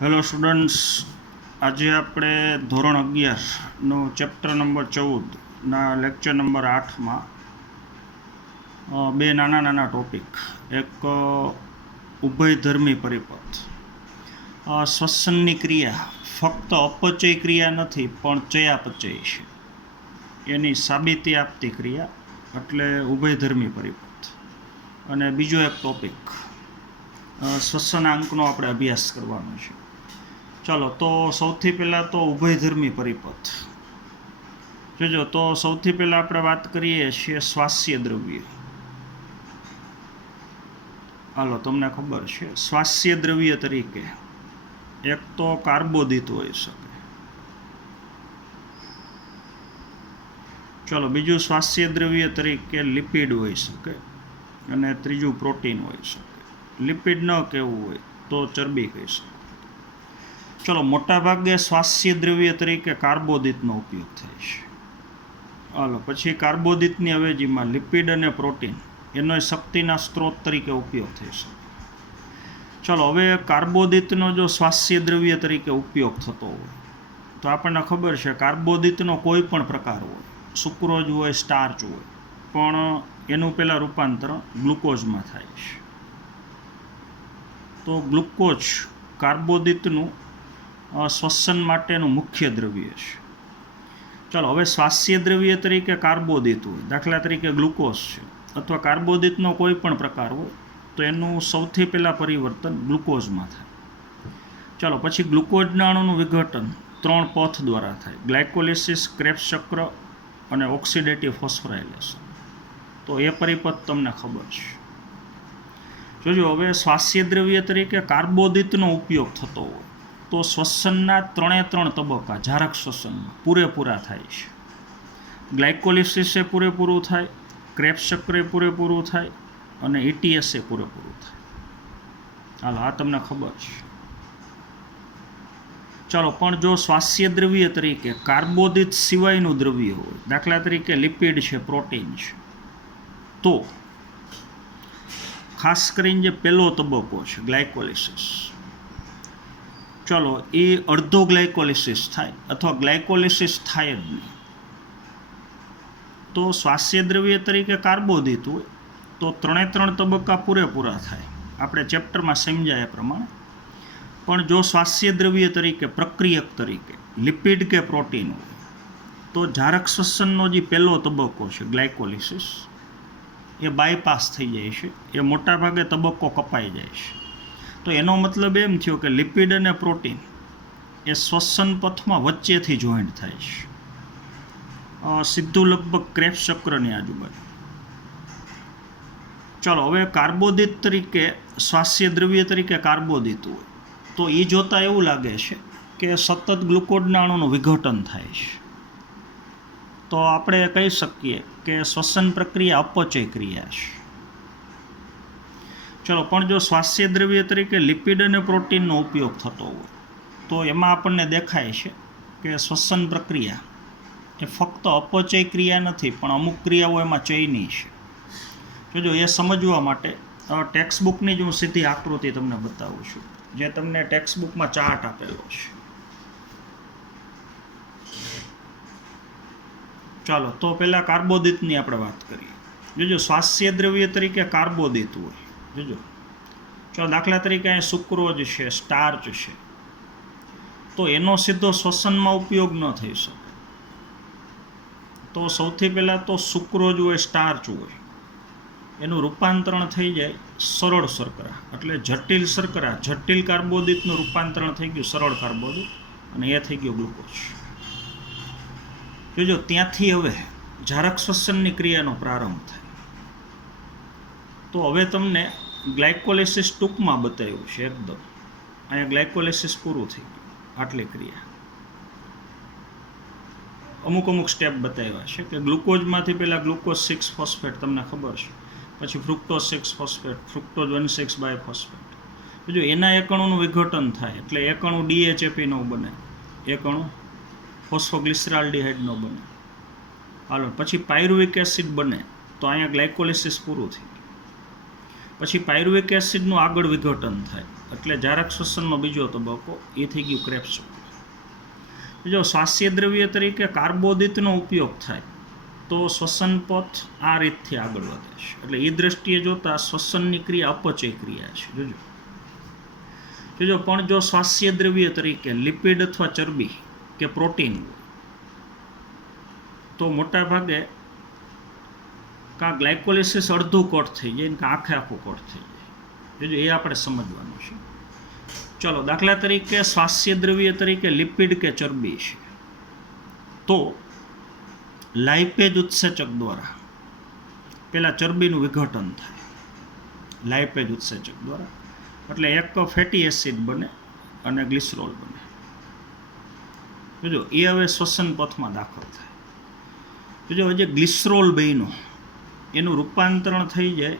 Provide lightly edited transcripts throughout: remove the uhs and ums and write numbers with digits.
Hello students, આજે આપણે ધોરણ 11નો ચેપ્ટર નંબર 14ના લેક્ચર નંબર 8માં બે નાના ટોપિક. એક ઉભયધર્મી પરિપથ. શ્વસનની ક્રિયા ફક્ત અપચય ક્રિયા નથી પણ ચયાપચય છે, એની સાબિતી આપતી ક્રિયા એટલે ઉભયધર્મી પરિપથ. અને બીજો એક ટોપિક શ્વસનાંકનો આપણે અભ્યાસ કરવાનો છે. ચાલો, તો સૌથી પહેલાં તો ઉભયધર્મી પરિપથ જોજો. તો સૌથી પહેલાં આપણે વાત કરીએ છીએ શ્વાસ્ય દ્રવ્ય. હાલો, તમને ખબર છે શ્વાસ્ય દ્રવ્ય તરીકે એક તો કાર્બોદિત હોઈ શકે. ચલો, બીજું શ્વાસ્ય દ્રવ્ય તરીકે લિપિડ હોઈ શકે અને ત્રીજું પ્રોટીન હોઈ શકે. લિપિડ ન કહેવું હોય તો ચરબી કહી શકે. ચલો, મોટાભાગે શ્વાસ્ય દ્રવ્ય તરીકે કાર્બોદિતનો ઉપયોગ થાય છે. હાલો, પછી કાર્બોદિતની અવેજીમાં લિપિડ અને પ્રોટીન એનો શક્તિના સ્ત્રોત તરીકે ઉપયોગ થઈ શકે. ચલો, હવે કાર્બોદિતનો જો શ્વાસ્ય દ્રવ્ય તરીકે ઉપયોગ થતો હોય તો આપણને ખબર છે કાર્બોદિતનો કોઈ પણ પ્રકાર હોય, સુક્રોઝ હોય, સ્ટાર્ચ હોય, પણ એનું પહેલાં રૂપાંતર ગ્લુકોઝમાં થાય છે. તો ગ્લુકોઝ કાર્બોદિતનું શ્વસન માટેનું મુખ્ય દ્રવ્ય છે. ચાલો, હવે શ્વાસ્ય દ્રવ્ય તરીકે કાર્બોદિત હોય, દાખલા તરીકે ગ્લુકોઝ છે, અથવા કાર્બોદિતનો કોઈ પણ પ્રકાર હોય તો એનું સૌથી પહેલાં પરિવર્તન ગ્લુકોઝમાં થાય. ચાલો, પછી ગ્લુકોઝના અણુનું વિઘટન 3 પથ દ્વારા થાય: ગ્લાયકોલિસિસ, ક્રેબ્સ ચક્ર અને ઓક્સિડેટિવ ફોસ્ફોરાયલેશન. તો એ પરિપથ તમને ખબર છે. જોજો, હવે શ્વાસ્ય દ્રવ્ય તરીકે કાર્બોદિતનો ઉપયોગ થતો હોય તો શ્વસનના 3 તબક્કા જારક શ્વસનમાં પૂરેપૂરા થાય છે. ગ્લાયકોલિસિસ એ પૂરેપૂરું થાય, ક્રેબ્સ ચક્ર એ પૂરેપૂરું થાય અને ETS એ પૂરેપૂરું થાય. હાલો, આ તમને ખબર છે. ચાલો, પણ જો શ્વાસ્ય દ્રવ્ય તરીકે કાર્બોદિત સિવાયનું દ્રવ્ય હોય, દાખલા તરીકે લિપિડ છે, પ્રોટીન છે, તો ખાસ કરીને જે પહેલો તબક્કો છે ગ્લાયકોલિસિસ, ચલો, એ અડધો ગ્લાયકોલિસિસ થાય અથવા ગ્લાયકોલિસિસ થાય જ નહીં. તો શ્વાસ્ય દ્રવ્ય તરીકે કાર્બોદિત હોય તો 3 તબક્કા પૂરેપૂરા થાય, આપણે ચેપ્ટરમાં સમજાય એ પ્રમાણે. પણ જો શ્વાસ્ય દ્રવ્ય તરીકે પ્રક્રિયક તરીકે લિપિડ કે પ્રોટીન હોય તો જારક શ્વસનનો જે પહેલો તબક્કો છે ગ્લાયકોલિસિસ એ બાયપાસ થઈ જાય છે, એ મોટાભાગે તબક્કો કપાઈ જાય છે. તો એનો મતલબ એમ થયો કે લિપિડ અને પ્રોટીન એ શ્વસન પથમાં વચ્ચેથી જોઈન્ટ થાય છે, સીધું લગભગ ક્રેબ્સ ચક્રની આજુબાજુ. ચાલો, હવે કાર્બોદિત તરીકે શ્વાસ્ય દ્રવ્ય તરીકે કાર્બોદિત હોય તો એ જોતાં એવું લાગે છે કે સતત ગ્લુકોઝના અણુનું વિઘટન થાય છે. તો આપણે કહી શકીએ કે શ્વસન પ્રક્રિયા અપચય ક્રિયા છે. ચલો, પણ જો શ્વાસ્ય દ્રવ્ય તરીકે લિપિડ અને પ્રોટીનનો ઉપયોગ થતો હોય તો એમાં આપણને દેખાય છે કે શ્વસન પ્રક્રિયા એ ફક્ત અપચય ક્રિયા નથી પણ અમુક ક્રિયાઓ એમાં ચયની છે. જોજો, એ સમજવા માટે ટેક્સ્ટબુકની જ હું સીધી આકૃતિ તમને બતાવું છું, જે તમને ટેક્સ્ટબુકમાં ચાર્ટ આપેલો છે. ચાલો, તો પહેલાં કાર્બોદિતની આપણે વાત કરીએ. જોજો, શ્વાસ્ય દ્રવ્ય તરીકે કાર્બોદિત હોય. જોજો, ચાલો, દાખલા તરીકે અહીં સુક્રોઝ છે, સ્ટાર્ચ છે, તો એનો સીધો શ્વસનમાં ઉપયોગ ન થઈ શકે. તો સૌથી પહેલાં તો સુક્રોઝ હોય, સ્ટાર્ચ હોય, એનું રૂપાંતરણ થઈ જાય સરળ શર્કરા, એટલે જટિલ શર્કરા, જટિલ કાર્બોદિતનું રૂપાંતરણ થઈ ગયું સરળ કાર્બોદિત, અને એ થઈ ગયો ગ્લુકોઝ. જોજો, ત્યાંથી હવે જારક શ્વસનની ક્રિયાનો પ્રારંભ થાય. તો હવે તમને ગ્લાયકોલિસિસ ટૂંકમાં બતાવ્યું છે એકદમ. અહીંયા ગ્લાયકોલિસિસ પૂરું થઈ ગયું, આટલી ક્રિયા. અમુક સ્ટેપ બતાવ્યા છે કે ગ્લુકોઝમાંથી પહેલાં ગ્લુકોઝ 6 ફોસ્ફેટ તમને ખબર છે, પછી ફ્રુક્ટોઝ 6 ફોસ્ફેટ, ફ્રુક્ટોઝ 1,6 બાયફોસ્ફેટ. જો એના એક અણુનું વિઘટન થાય એટલે એક અણુ DHAP નો બને, એક અણુ ફોસ્ફોગ્લિસરાલ્ડિહાઇડનો બને. હાલો, પછી પાયરુવિક એસિડ બને, તો અહીંયા ગ્લાયકોલિસિસ પૂરું થઈ ગયું. પછી પાયરુવિક એસિડનું આગળ વિઘટન થાય એટલે જારક શ્વસનનો બીજો તબક્કો એ થઈ ગયું ક્રેબ્સ. જો સ્વાસ્થ્ય દ્રવ્ય તરીકે કાર્બોદિતનો ઉપયોગ થાય તો શ્વસન પથ આ રીતથી આગળ વધે છે. એટલે એ દ્રષ્ટિએ જોતા શ્વસનની ક્રિયા અપચય ક્રિયા છે. જોજો પણ જો સ્વાસ્થ્ય દ્રવ્ય તરીકે લિપિડ અથવા ચરબી કે પ્રોટીન તો મોટા ભાગે કાં ગ્લાયકોલિસિસ અડધું કોટ થઈ જાય ને કાં આખું કોટ થઈ જાય. જોજો એ આપણે સમજવાનું છે. ચલો દાખલા તરીકે સ્વાસ્થ્ય દ્રવ્ય તરીકે લિપિડ કે ચરબી છે તો લાઇપેજ ઉત્સેચક દ્વારા પહેલાં ચરબીનું વિઘટન થાય લાઇપેજ ઉત્સેચક દ્વારા, એટલે એક ફેટી એસિડ બને અને ગ્લિસરોલ બને. જોજો એ હવે શ્વસન પથમાં દાખલ થાય. જોજો જે ગ્લિસરોલ બન્યો એનું રૂપાંતરણ થઈ જાય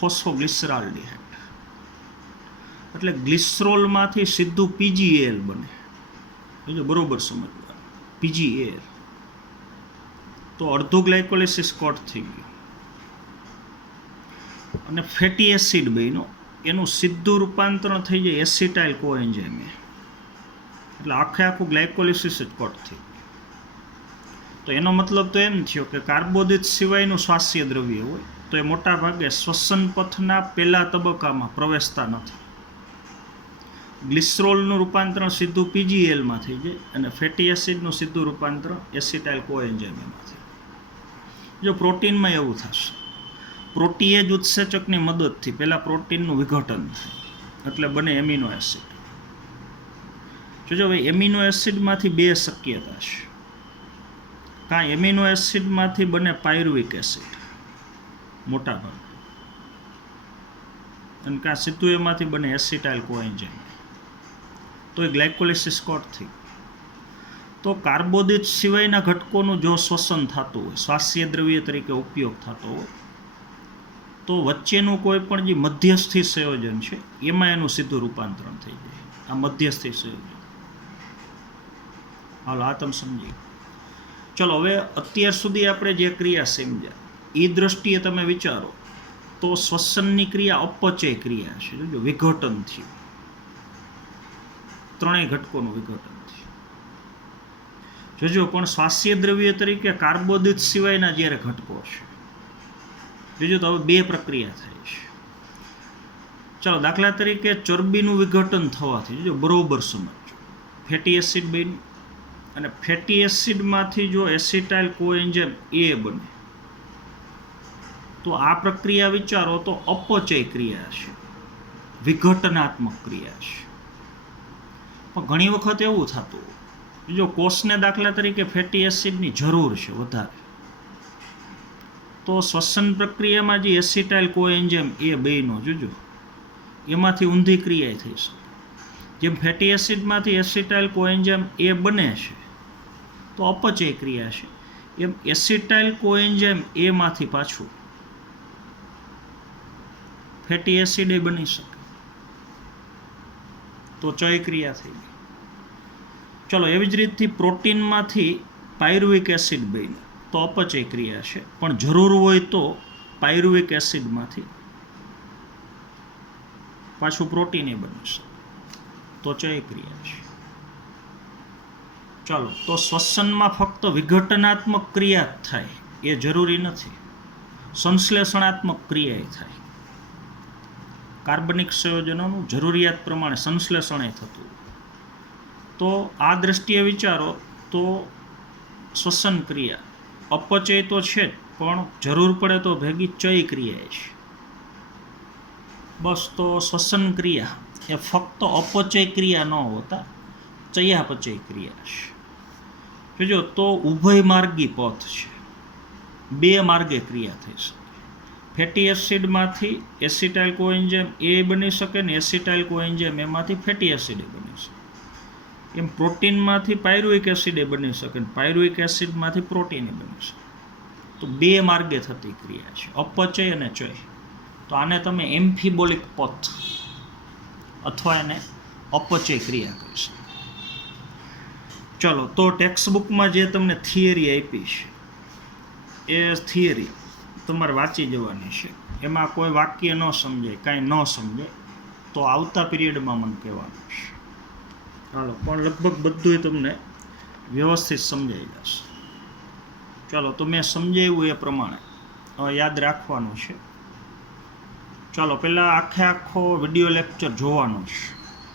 ફોસ્ફોગ્લિસરાલ્ડિહાઇડ, એટલે ગ્લિસરોલમાંથી સીધું પીજીએલ બને. જોજો બરોબર સમજવાનું, પીજીએલ તો અડધું ગ્લાયકોલિસિસ કોટ થઈ ગયું અને ફેટી એસિડ બન્યો એનું સીધું રૂપાંતરણ થઈ જાય એસિટાઇલ કોએન્ઝાઇમ, એટલે આખું ગ્લાયકોલિસિસ જ કોટ થઈ ગયું. તો એનો મતલબ તો એમ થયો કે કાર્બોદિત સિવાયનું સ્વાસ્થ્ય દ્રવ્ય હોય તો એ મોટા ભાગે શ્વસન પથના પહેલા તબક્કામાં પ્રવેશતા નથી. ગ્લિસરોલનું રૂપાંતરણ સીધું પીજીએલમાં થઈ જાય અને ફેટી એસિડનું સીધું રૂપાંતરણ એસિટાઇલ કોએન્ઝાઇમમાં થાય. જો પ્રોટીનમાં એવું થશે, પ્રોટીએજ ઉત્સેચકની મદદથી પહેલાં પ્રોટીનનું વિઘટન થાય એટલે બને એમિનો એસિડ. જોજો ભાઈ એમિનો એસિડમાંથી બે શક્યતા છે, કાં એમિનો એસિડમાંથી બને પાયરુવિક એસિડ મોટા ભાગે, અને કાં સીધું એમાંથી બને એસિટાઇલ કોએન્ઝાઇમ, તો એ ગ્લાયકોલિસિસ કોટ થઈ. તો કાર્બોદિત સિવાયના ઘટકોનું જો શ્વસન થતું હોય, સ્વાસ્થ્ય દ્રવ્ય તરીકે ઉપયોગ થતો હોય તો વચ્ચેનું કોઈ પણ જે મધ્યસ્થી સંયોજન છે એમાં એનું સીધું રૂપાંતરણ થઈ જાય. આ મધ્યસ્થી સંયોજન. હાલો આ તમે સમજી. ચલો હવે અત્યાર સુધી આપણે જે ક્રિયા સમજ્યા એ દ્રષ્ટિએ તમે વિચારો તો શ્વસનની ક્રિયા અપચય ક્રિયા છે. જો વિઘટન થયું, ત્રણેય ઘટકોનું વિઘટન થયું. જોજો પણ સ્વાસ્થ્ય દ્રવ્ય તરીકે કાર્બોદિત સિવાયના જ્યારે ઘટકો છે, જોજો તો હવે બે પ્રક્રિયા થાય છે. ચાલો દાખલા તરીકે ચરબીનું વિઘટન થવાથી જો બરોબર સમજો, ફેટી એસિડ બન્યું અને ફેટી એસિડમાંથી જો એસિટાઇલ કોએન્ઝાઇમ એ બને તો આ પ્રક્રિયા વિચારો તો અપચય ક્રિયા છે, વિઘટનાત્મક ક્રિયા છે. પણ ઘણી વખત એવું થતું જો કોષને દાખલા તરીકે ફેટી એસિડની જરૂર છે વધારે, તો શ્વસન પ્રક્રિયામાં જે એસિટાઇલ કોએન્ઝાઇમ એ બેનો જોજો એમાંથી ઊંધી ક્રિયા થઈ શકે. જેમ ફેટી એસિડમાંથી એસિટાઇલ કોએન્ઝાઇમ એ બને છે તો અપચય ક્રિયા છે, એમ એસિટાઇલ કોએન્ઝાઇમ એમાંથી પાછું ફેટી એસિડ એ બની શકે તો ચય ક્રિયા થઈ ગઈ. ચલો એવી જ રીતથી પ્રોટીનમાંથી પાયરુવિક એસિડ બન્યું તો અપચય ક્રિયા છે, પણ જરૂર હોય તો પાયરુવિક એસિડમાંથી પાછું પ્રોટીન એ બની શકે તો ચય ક્રિયા છે. ચાલો તો શ્વસનમાં ફક્ત વિઘટનાત્મક ક્રિયા જ થાય એ જરૂરી નથી, સંશ્લેષણાત્મક ક્રિયા થાય. કાર્બનિક સંયોજનોનું જરૂરિયાત પ્રમાણે સંશ્લેષણ થતું. તો આ દ્રષ્ટિએ વિચારો તો શ્વસન ક્રિયા અપચય તો છે જ, પણ જરૂર પડે તો ભેગી ચય ક્રિયા છે. બસ તો શ્વસન ક્રિયા એ ફક્ત અપચય ક્રિયા ન હોતા ચયાપચય ક્રિયા છે. જોજો તો ઉભયમાર્ગી પથ છે, બે માર્ગે ક્રિયા થઈ શકે. ફેટી એસિડમાંથી એસિટાઇલ કોએન્ઝાઇમ એ બની શકે ને એસિટાઇલ કોએન્ઝાઇમ એમાંથી ફેટી એસિડ એ બની શકે. એમ પ્રોટીનમાંથી પાયરુવિક એસિડ એ બની શકે ને પાયરુવિક એસિડમાંથી પ્રોટીન એ બની શકે. તો બે માર્ગે થતી ક્રિયા છે, અપચય અને ચય. તો આને તમે એમ્ફીબોલિક પથ અથવા એને અપચય ક્રિયા કહી શકો. ચલો તો ટેક્સ્ટબુકમાં જે તમને થિયરી આપી છે એ થિયરી તમારે વાંચી જવાની છે. એમાં કોઈ વાક્ય ન સમજાય, કાંઈ ન સમજાય તો આવતા પીરિયડમાં મને કહેવાનું છે. ચાલો, પણ લગભગ બધું તમને વ્યવસ્થિત સમજાઈ જશે. ચાલો, તો મેં સમજાવ્યું એ પ્રમાણે યાદ રાખવાનું છે. ચાલો, પહેલાં આખો વિડીયો લેક્ચર જોવાનો છે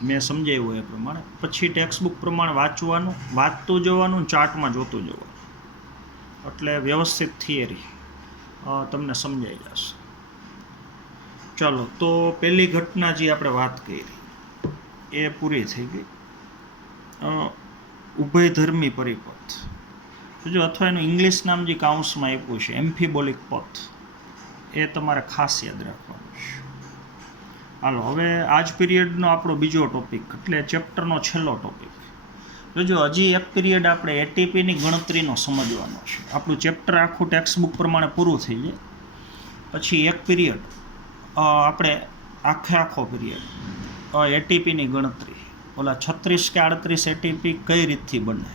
મેં સમજાવ્યું એ પ્રમાણે. પછી ટેક્સ્ટબુક પ્રમાણે વાંચતું જવાનું, ચાર્ટમાં જોતું જવાનું, એટલે વ્યવસ્થિત થિયરી તમને સમજાઈ જશે. ચાલો, તો પહેલી ઘટના જે આપણે વાત કરી એ પૂરી થઈ ગઈ. ઉભયધર્મી પરિપથ જો, અથવા એનું ઇંગ્લિશ નામ જે કાઉન્સમાં આપ્યું છે એમ્ફીબોલિક પથ, એ તમારે ખાસ યાદ રાખવાનું છે. હાલો, હવે આ જ પીરિયડનો આપણો બીજો ટોપિક, એટલે ચેપ્ટરનો છેલ્લો ટોપિક. જો હજી એક પીરિયડ આપણે એટીપીની ગણતરીનો સમજવાનો છે. આપણું ચેપ્ટર આખું ટેક્સ્ટબુક પ્રમાણે પૂરું થઈ જાય પછી એક પીરિયડ આપણે આખો પીરિયડ એટીપીની ગણતરી, ઓલા 36 કે 38 એટીપી કઈ રીતથી બને,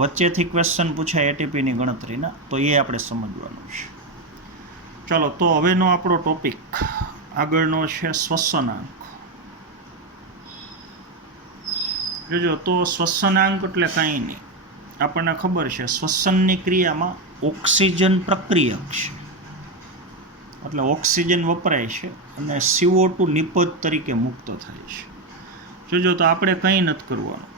વચ્ચેથી ક્વેશ્ચન પૂછાય એટીપીની ગણતરીના, તો એ આપણે સમજવાનું છે. ચાલો, તો હવેનો આપણો ટોપિક આગળનો છે શ્વસનાંક. જોજો, તો શ્વસનાંક એટલે કાંઈ નહીં, આપણને ખબર છે શ્વસનની ક્રિયામાં ઓક્સિજન પ્રક્રિયક છે, એટલે ઓક્સિજન વપરાય છે અને CO2 નિપજ તરીકે મુક્ત થાય છે. જોજો, તો આપણે કંઈ નથી કરવાનું.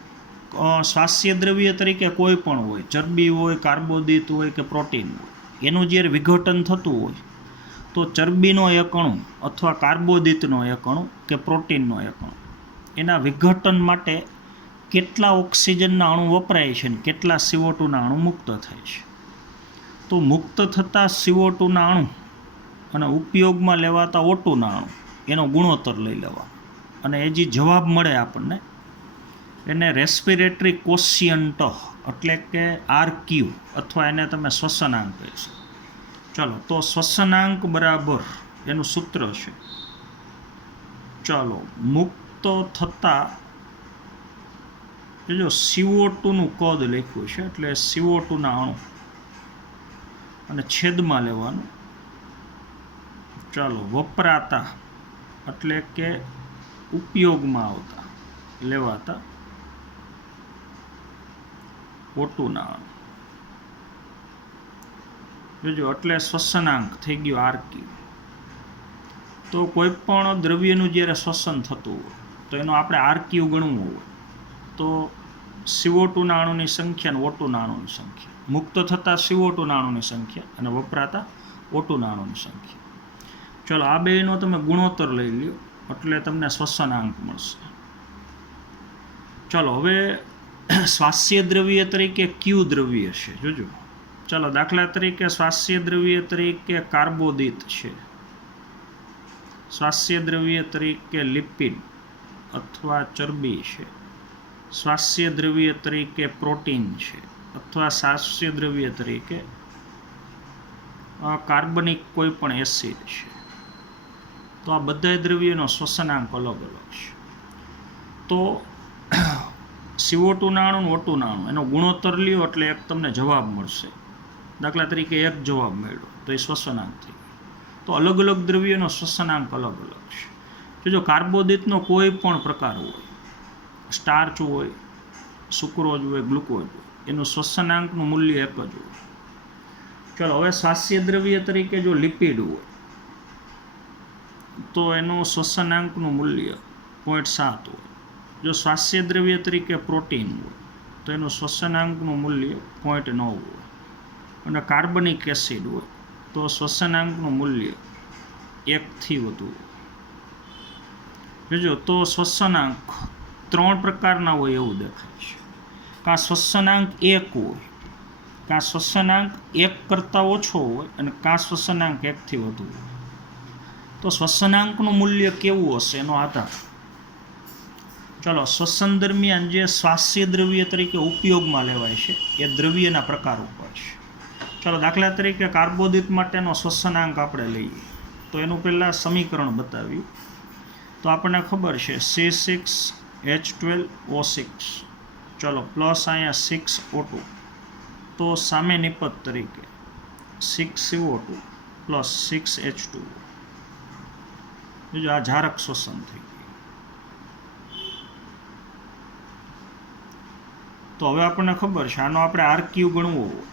સ્વાસ્થ્ય દ્રવ્ય તરીકે કોઈ પણ હોય, ચરબી હોય, કાર્બોદિત હોય કે પ્રોટીન હોય, એનું જ્યારે વિઘટન થતું હોય તો ચરબીનો એક અણુ અથવા કાર્બોદિતનો એક અણુ કે પ્રોટીનનો એક અણુ, એના વિઘટન માટે કેટલા ઓક્સિજનના અણુ વપરાય છે ને કેટલા CO2ના અણુ મુક્ત થાય છે. તો મુક્ત થતા CO2ના અણુ અને ઉપયોગમાં લેવાતા O2ના અણુ, એનો ગુણોત્તર લઈ લેવા, અને એ જે જવાબ મળે આપણને એને રેસ્પિરેટરી કોશિયન્ટ એટલે કે RQ, અથવા એને તમે શ્વસનાંક કહીશો. ચાલો, તો શ્વસનાંક બરાબર એનું સૂત્ર છે. ચાલો, મુક્ત થતા જો CO2નું કદ લખ્યું છે, એટલે CO2ના અણુ અને છેદમાં લેવાનું. ચાલો, વપરાતા એટલે કે ઉપયોગમાં આવતા લેવાતા O2ના અણુ. જોજો, એટલે શ્વસનાંક થઈ ગયો RQ. તો કોઈ પણ દ્રવ્યનું જ્યારે શ્વસન થતું હોય તો એનો આપણે RQ ગણવું હોય તો CO2ના અણુની સંખ્યા અને O2ના અણુની સંખ્યા, મુક્ત થતા CO2ના અણુની સંખ્યા અને વપરાતા O2ના અણુની સંખ્યા. ચાલો, આ બેનો તમે ગુણોત્તર લઈ લ્યો એટલે તમને શ્વસનાંક મળશે. ચાલો, હવે સ્વાસ્થ્ય દ્રવ્ય તરીકે કયું દ્રવ્ય છે જોજો. ચાલો, દાખલા તરીકે સ્વાસ્થ્ય દ્રવ્ય તરીકે કાર્બોદિત છે, સ્વાસ્થ્ય દ્રવ્ય તરીકે લિપિડ અથવા ચરબી છે, સ્વાસ્થ્ય દ્રવ્ય તરીકે પ્રોટીન છે, અથવા સ્વાસ્થ્ય દ્રવ્ય તરીકે કાર્બનિક કોઈ પણ એસિડ છે. તો આ બધા દ્રવ્યોનો શ્વસનાંક અલગ અલગ છે. તો CO2ના અણુ, O2ના અણુ, એનો ગુણોત્તર લ્યો એટલે એક તમને જવાબ મળશે. દાખલા તરીકે એક જવાબ મળ્યો તો એ શ્વસનાંક થઈ ગયો. તો અલગ અલગ દ્રવ્યોનો શ્વસનાંક અલગ અલગ છે. જો કાર્બોદિતનો કોઈ પણ પ્રકાર હોય, સ્ટાર્ચ હોય, સુક્રોઝ હોય, ગ્લુકોઝ હોય, એનું શ્વસનાંકનું મૂલ્ય એક જ હોય. ચાલો, હવે સ્વાસ્થ્ય દ્રવ્ય તરીકે જો લિપિડ હોય તો એનું શ્વસનાંકનું મૂલ્ય 0.7 હોય. જો સ્વાસ્થ્ય દ્રવ્ય તરીકે પ્રોટીન હોય તો એનું શ્વસનાંકનું મૂલ્ય 0.9 હોય. અને કાર્બનિક એસિડ હોય તો શ્વસનાંકનું મૂલ્ય 1થી વધુ હોય. જોજો, તો શ્વસનાંક 3 પ્રકારના હોય એવું દેખાય છે. કાં શ્વસનાંક 1 હોય, કાં શ્વસનાંક 1 કરતાં ઓછો હોય, અને કાં શ્વસનાંક 1થી વધુ હોય. તો શ્વસનાંકનું મૂલ્ય કેવું હશે એનો આધાર. ચાલો, શ્વસન દરમિયાન જે સ્વાસ્થ્ય દ્રવ્ય તરીકે ઉપયોગમાં લેવાય છે એ દ્રવ્યના પ્રકાર ઉપર છે. ચાલો, દાખલા તરીકે કાર્બોદિત માટેનો શ્વસનાંક આપણે લઈએ તો એનું પહેલાં સમીકરણ બતાવ્યું તો આપણને ખબર છે C6H12O6. ચાલો, પ્લસ અહીંયા 6O2, તો સામે નિપજ તરીકે 6CO2 પ્લસ 6H2O. બીજું આ જારક શ્વસન થઈ ગયું. તો હવે આપણને ખબર છે આનો આપણે આરક્યુ ગણવો હોય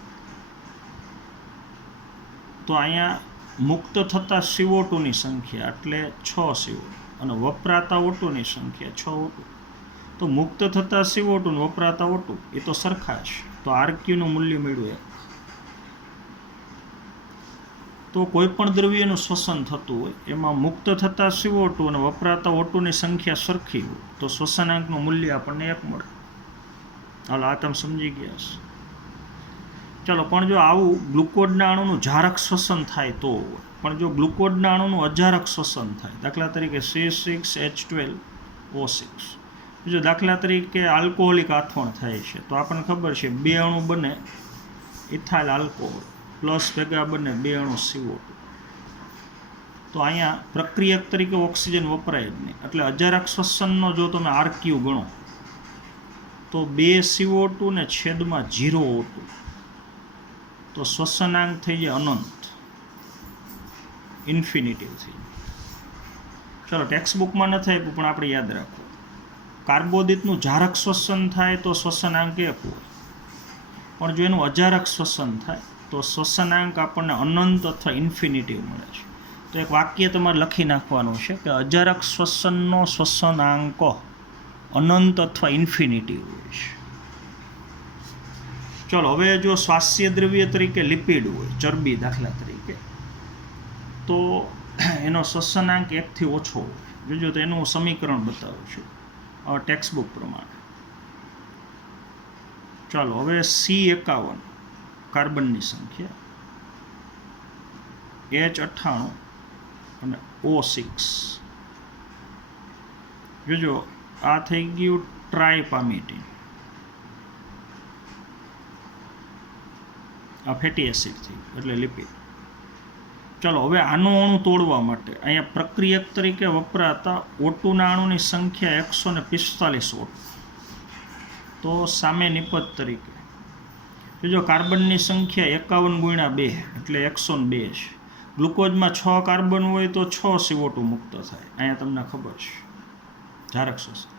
તો અહીંયા મુક્ત થતા CO2 ની સંખ્યા એટલે 6 CO અને વપરાતા O2 ની સંખ્યા 6 O2. તો મુક્ત થતા CO2 ને વપરાતા O2 એ તો સરખા છે, તો આરક્યુ નું મૂલ્ય મળ્યું 1. તો કોઈ પણ દ્રવ્યનું શ્વસન થતું હોય એમાં મુક્ત થતા CO2 અને વપરાતા O2 ની સંખ્યા સરખી હોય તો શ્વસનાંકનું મૂલ્ય આપણને 1 મળે. હાલો આ તમે સમજી ગયા છો. ચાલો, પણ જો આવું ગ્લુકોઝના અણુનું જારક શ્વસન થાય તો હોય, પણ જો ગ્લુકોઝના અણુનું અજારક શ્વસન થાય, દાખલા તરીકે C6H12O6, જો દાખલા તરીકે આલ્કોહોલિક આથવણ થાય છે તો આપણને ખબર છે 2 અણુ બને ઇથાઇલ આલ્કોહોલ પ્લસ ભેગા બને 2 અણુ CO2. તો અહીંયા પ્રક્રિયક તરીકે ઓક્સિજન વપરાય જ નહીં, એટલે અજારક શ્વસનનો જો તમે આરક્યુ ગણો તો 2 CO2 ને છેદમાં 0 O2, તો શ્વસનાંક થઈ જાય અનંત, ઇન્ફિનિટિવ થઈ જાય. ચલો, ટેક્સ્ટ બુકમાં નથી આપ્યું પણ આપણે યાદ રાખવું. કાર્બોદિતનું જારક શ્વસન થાય તો શ્વસનાંક 1 હોય, પણ જો એનું અજારક શ્વસન થાય તો શ્વસનાંક આપણને અનંત અથવા ઇન્ફિનિટિવ મળે છે. તો એક વાક્ય તમારે લખી નાખવાનું છે કે અજારક શ્વસનનો શ્વસનાંક અનંત અથવા ઇન્ફિનિટિવ હોય છે. ચલો, હવે જો સ્વાસ્થ્ય દ્રવ્ય તરીકે લિપિડ હોય, ચરબી દાખલા તરીકે, તો એનો શ્વસનાંક 1 થી ઓછો હોય. જોજો તો એનું સમીકરણ બતાવું છું ટેક્સ્ટ બુક પ્રમાણે. ચાલો, હવે C51 કાર્બનની સંખ્યા, H98 અને O6. જોજો આ થઈ ગયું ટ્રાયપામિટીન, આ ફેટી એસિડ થઈ એટલે લિપિડ. ચલો, હવે આનું અણુ તોડવા માટે અહીંયા પ્રક્રિયક તરીકે વપરાતા O2ના અણુની સંખ્યા 145 O2. તો સામે નિપજ તરીકે જો કાર્બનની સંખ્યા 51 × 2 એટલે 102 છે. ગ્લુકોઝમાં 6 કાર્બન હોય તો 6 CO2 મુક્ત થાય, અહીંયા તમને ખબર છે જારક શ્વસન.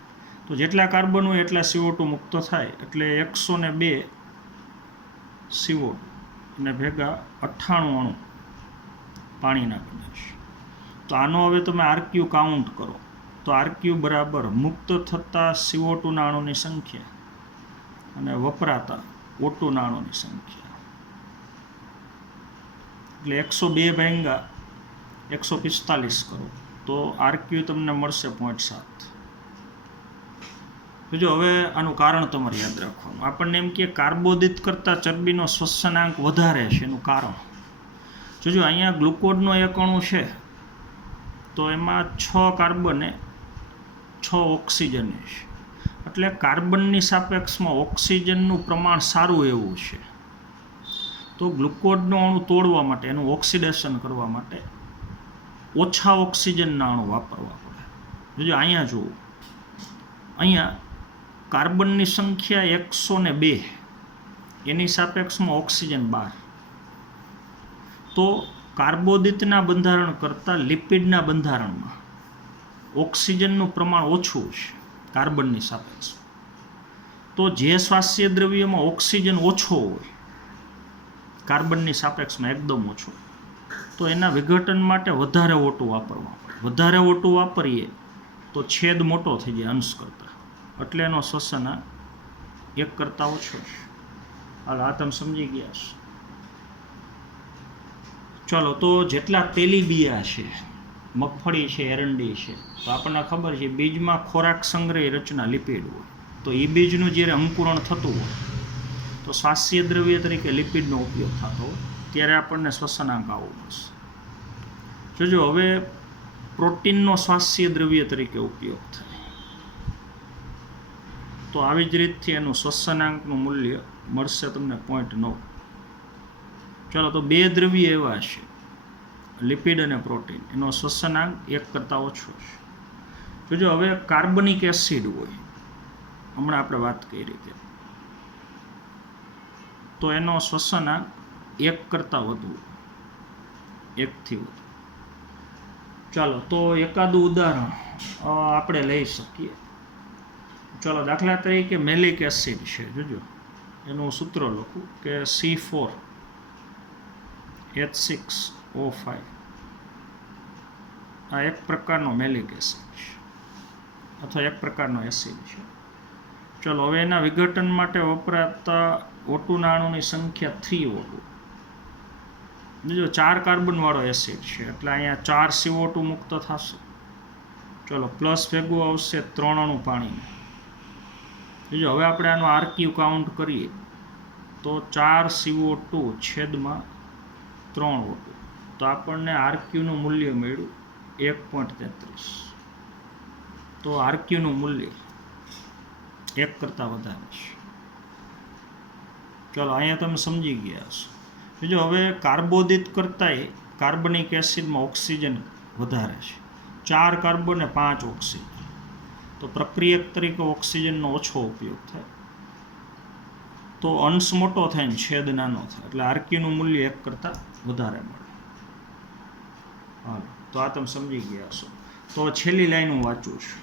તો જેટલા કાર્બન હોય એટલા CO2 મુક્ત થાય, એટલે 102 CO2 અને ભેગા 98 અણુ પાણીના બને છે. તો આનો હવે તમે આરક્યુ કાઉન્ટ કરો તો આરક્યુ બરાબર મુક્ત થતા CO2ના અણુની સંખ્યા અને વપરાતા O2ના અણુની સંખ્યા, એટલે 102 ભાગ્યા 145 કરો તો આરક્યુ તમને મળશે 0.7. જો હવે આનું કારણ તમારે યાદ રાખવાનું. આપણને એમ કે કાર્બોદિત કરતાં ચરબીનો શ્વસનાંક વધારે છે, એનું કારણ જોજો અહીંયા ગ્લુકોઝનો એક અણુ છે તો એમાં 6 કાર્બને 6 ઓક્સિજન છે, એટલે કાર્બનની સાપેક્ષમાં ઓક્સિજનનું પ્રમાણ સારું એવું છે. તો ગ્લુકોઝનો અણુ તોડવા માટે, એનું ઓક્સિડેશન કરવા માટે ઓછા ઓક્સિજનના અણુ વાપરવા પડે. જોજો અહીંયા જુઓ, અહીંયા કાર્બનની સંખ્યા 102, એની સાપેક્ષમાં ઓક્સિજન 12. તો કાર્બોદિતના બંધારણ કરતાં લિપિડના બંધારણમાં ઓક્સિજનનું પ્રમાણ ઓછું છે કાર્બનની સાપેક્ષમાં. તો જે સ્વાસ્થ્ય દ્રવ્યમાં ઓક્સિજન ઓછો હોય કાર્બનની સાપેક્ષમાં એકદમ ઓછો, તો એના વિઘટન માટે વધારે O2 વાપરવા પડે. વધારે O2 વાપરીએ તો છેદ મોટો થઈ જાય અંશ કરતાં, એટલે એનો શ્વસનાંક 1 કરતાં ઓછો છે. હાલ આ તમે સમજી ગયા છો. ચલો, તો જેટલા તેલીબિયા છે, મગફળી છે, એરંડી છે, તો આપણને ખબર છે બીજમાં ખોરાક સંગ્રહી રચના લિપિડ હોય. તો એ બીજનું જ્યારે અંકુરણ થતું હોય તો સ્વાસ્થ્ય દ્રવ્ય તરીકે લિપિડનો ઉપયોગ થતો હોય ત્યારે આપણને શ્વસનાંક આવો મળશે. જોજો હવે પ્રોટીનનો સ્વાસ્થ્ય દ્રવ્ય તરીકે ઉપયોગ થાય તો આવી જ રીતથી એનું શ્વસનાંકનું મૂલ્ય મળશે તમને 0.9. ચાલો, તો 2 દ્રવ્ય એવા છે લિપિડ અને પ્રોટીન, એનો શ્વસનાંક 1 કરતાં ઓછો છે. જોજો હવે કાર્બનિક એસિડ હોય, હમણાં આપણે વાત કરી રીતે, તો એનો શ્વસનાંક 1 કરતાં વધુ, 1 થી વધુ. ચાલો, તો એકાદું ઉદાહરણ આપણે લઈ શકીએ. ચલો દાખલા તરીકે મેલિક એસિડ છે, જોજો એનું સૂત્ર લખું કે C4H6O5. આ એક પ્રકારનો મેલિક એસિડ છે અથવા એક પ્રકારનો એસિડ છે. ચલો હવે એના વિઘટન માટે વપરાતા O2 ના અણુની સંખ્યા 3O2. જો 4 કાર્બનવાળો એસિડ છે એટલે અહીંયા 4 CO2 મુક્ત થશે. ચલો પ્લસ ભેગું આવશે 3 અણુ પાણી. જો હવે આપણે આનો આરક્યુ કાઉન્ટ કરીએ તો 4 CO2 છેદમાં 3 O2, તો આપણને આરક્યુનું મૂલ્ય મળ્યું 1.33. તો આરક્યુનું મૂલ્ય 1 કરતાં વધારે છે. ચલો અહીંયા તમે સમજી ગયા છો. બીજો હવે કાર્બોદિત કરતાંય કાર્બનિક એસિડમાં ઓક્સિજન વધારે છે, 4 કાર્બન અને 5 ઓક્સિજન. તો પ્રક્રિયક તરીકે ઓક્સિજનનો ઓછો ઉપયોગ થાય, તો અંશ મોટો થાય ને છેદ નાનો થાય, એટલે આરક્યુનું મૂલ્ય 1 કરતાં વધારે મળે. હા, તો આ તમે સમજી ગયા છો. તો છેલ્લી લાઈન હું વાંચું છું.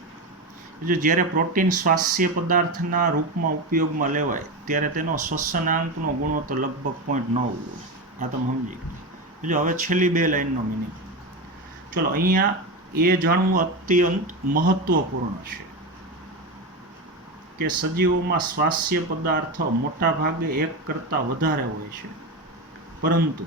જો જ્યારે પ્રોટીન સ્વાસ્થ્ય પદાર્થના રૂપમાં ઉપયોગમાં લેવાય ત્યારે તેનો શ્વસનાંકનો ગુણોત્તર લગભગ 0.9 હોય. આ તમે સમજી ગયા. જો હવે છેલ્લી 2 લાઈનનો મિનિંગ. ચલો અહીંયા એ જાણવું અત્યંત મહત્વપૂર્ણ છે કે સજીવોમાં સ્વાસ્થ્ય પદાર્થો મોટા ભાગે 1 કરતાં વધારે હોય છે, પરંતુ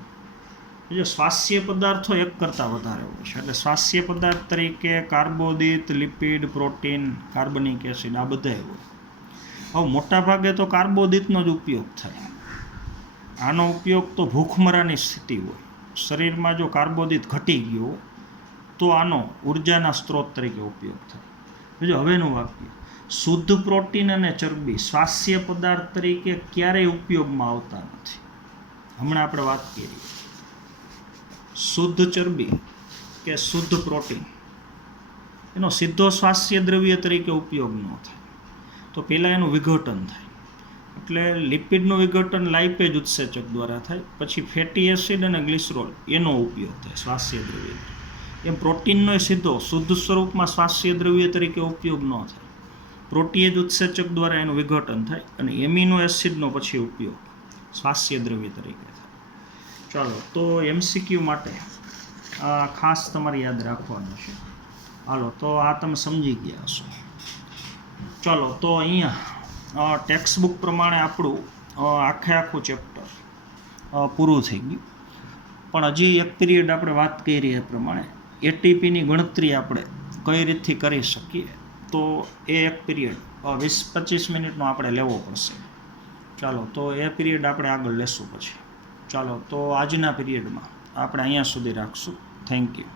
જો સ્વાસ્થ્ય પદાર્થો 1 કરતાં વધારે હોય છે એટલે સ્વાસ્થ્ય પદાર્થ તરીકે કાર્બોદિત, લિપિડ, પ્રોટીન, કાર્બનિક એસિડ આ બધા હોય. હવે મોટા ભાગે તો કાર્બોદિતનો જ ઉપયોગ થાય. આનો ઉપયોગ તો ભૂખમરાની સ્થિતિ હોય, શરીરમાં જો કાર્બોદિત ઘટી ગયો હોય તો આનો ઉર્જાના સ્ત્રોત તરીકે ઉપયોગ થાય. બીજું હવેનું વાક્ય, શુદ્ધ પ્રોટીન અને ચરબી સ્વાસ્થ્ય પદાર્થ તરીકે ક્યારેય ઉપયોગમાં આવતા નથી. હમણાં આપણે વાત કરી શુદ્ધ ચરબી કે શુદ્ધ પ્રોટીન એનો સીધો સ્વાસ્થ્ય દ્રવ્ય તરીકે ઉપયોગ ન થાય, તો પહેલાં એનું વિઘટન થાય. એટલે લિપિડનું વિઘટન લાઇપેજ ઉત્સેચક દ્વારા થાય, પછી ફેટી એસિડ અને ગ્લિસરોલ એનો ઉપયોગ થાય સ્વાસ્થ્ય દ્રવ્ય. એમ પ્રોટીનનો સીધો શુદ્ધ સ્વરૂપમાં સ્વાસ્થ્ય દ્રવ્ય તરીકે ઉપયોગ ન થાય, પ્રોટીએજ ઉત્સેચક દ્વારા એનું વિઘટન થાય અને એમિનો એસિડનો પછી ઉપયોગ સ્વાસ્થ્ય દ્રવ્ય તરીકે થાય. ચાલો, તો MCQ માટે ખાસ તમારે યાદ રાખવાનું છે. હાલો, તો આ તમે સમજી ગયા છો. ચાલો, તો અહીંયા ટેક્સ્ટબુક પ્રમાણે આપણું આખું ચેપ્ટર પૂરું થઈ ગયું, પણ હજી એક પિરિયડ આપણે વાત કરી એ પ્રમાણે ATPની ગણતરી આપણે કઈ રીતથી કરી શકીએ, તો એ એક પિરિયડ 20-25 મિનિટનો આપણે લેવો પડશે. ચાલો, તો એ પિરિયડ આપણે આગળ લેશું પછી. ચાલો, તો આજના પિરિયડમાં આપણે અહીંયા સુધી રાખશું. Thank you.